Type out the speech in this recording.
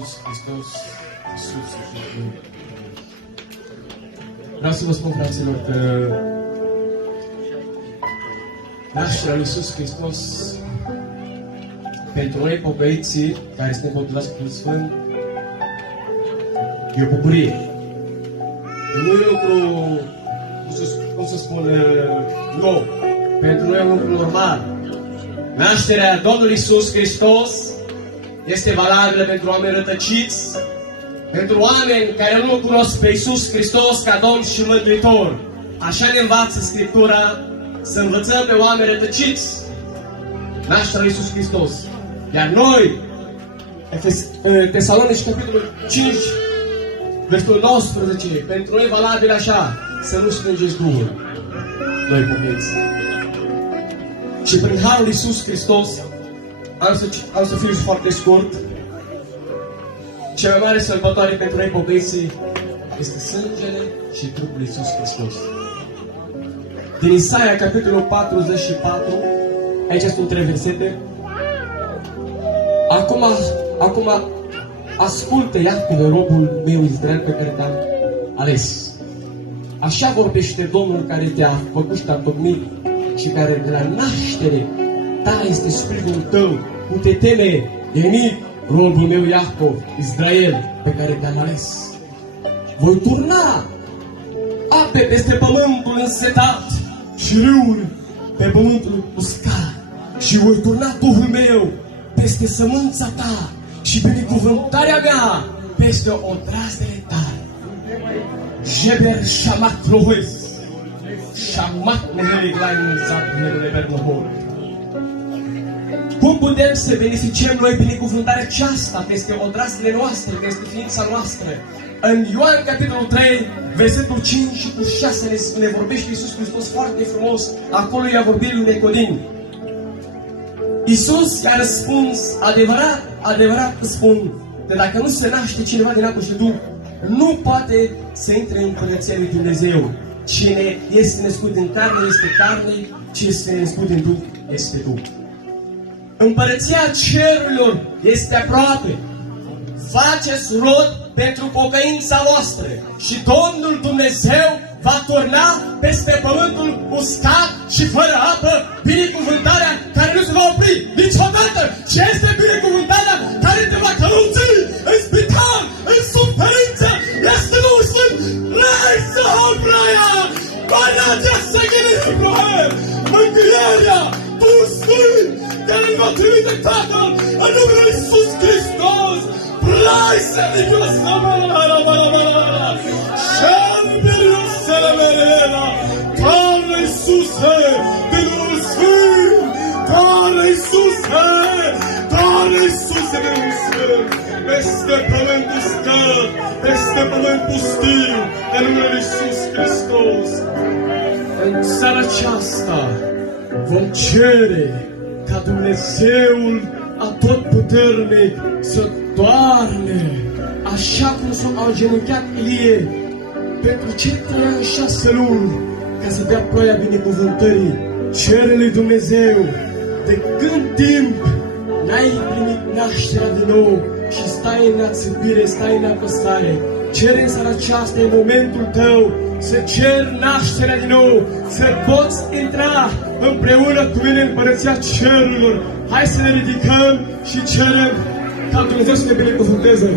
Iisus Hristos, sus și vreau să vă spun, fraților, că nașterea lui Iisus Hristos pentru noi pocăiții care suntem botezați cu Duhul Sfânt e o bucurie. Nu e un lucru, cum să spun, nou. Pentru noi e un lucru normal. Nașterea Domnului Iisus Hristos este valabilă pentru oameni rătăciți, pentru oameni care nu cunosc pe Iisus Hristos ca Domn și Mântuitor. Așa ne învață Scriptura, să învățăm pe oameni rătăciți nașterea lui Iisus Hristos. Iar noi, Tesalonici, capitolul 5, versetul 19, pentru noi valabil așa, să nu strângeți Duhul, noi pocăiți. Și prin Harul lui Iisus Hristos, am să fiu foarte scurt, cea mai mare sărbătoare pentru noi pocăiții este sângele și trupul lui Iisus Hristos. Din Isaia, capitolul 44, aici sunt 3 versete. Acum ascultă, Iacove, robul meu Israel pe care te-am ales. Așa vorbește Domnul care te-a făcut și te-a tocmit și care de la naștere ta este sprijinul tău. Nu te teme de nimic, robul meu Iacov, Israel, pe care te-am ales. Voi turna ape peste pământul însetat și râuri pe pământul uscat. Și voi turna Duhul meu peste sămânța ta și binecuvântarea mea peste odrasele tale. Jeber shamak lohuis, shamak nehelik lai mulțat nehelik nohor. Cum putem să beneficiem noi binecuvântarea aceasta peste odrasele noastre, peste ființa noastră? În Ioan, capitolul 3, versetul 5 și cu 6 ne vorbește Iisus Hristos foarte frumos. Acolo i-a vorbit lui Nicodim. Iisus i-a răspuns, adevărat, adevărat îți spun, că dacă nu se naște cineva din apă și Duh, nu poate să intre în Împărăția lui Dumnezeu. Cine este născut din carne este carne, cine este născut din Duh este Duh. Împărăția cerurilor este aproape. Faceți rod pentru pocăința voastră și Domnul Dumnezeu va turna peste pământul uscat și fără apă binecuvântarea care nu se va opri niciodată. Și este binecuvântarea care te va călăuzi în spital, în suferință. Este Duhul Sfânt. Reise Hobraia! Managia să gândești Ibrahim! Mângâierea! Duhul Sfânt care îl va trimite Tatăl în numele lui Iisus Hristos! Reise Nicolas Samarara! Șamberius Sălămerera! Doamne Iisuse! Din Duhul Sfânt! Doamne Iisuse! Doamne Iisuse din Duhul Sfânt! Peste pământ uscat, peste pământ pustiu, în numele lui Iisus Hristos! În seara aceasta vom cere ca Dumnezeul Atotputernic să doarne, așa cum s-a îngenunchiat Ilie pentru cei 6 luni, ca să dea ploaia binecuvântării. Cere lui Dumnezeu, de când timp n-ai primit nașterea din nou și stai în ațipire, stai în apăsare, cere în seara aceasta, în momentul tău, să ceri nașterea din nou, să poți intra împreună cu mine în Împărăția Cerurilor. Hai să ne ridicăm și cerem ca Dumnezeu să ne binecuvânteze.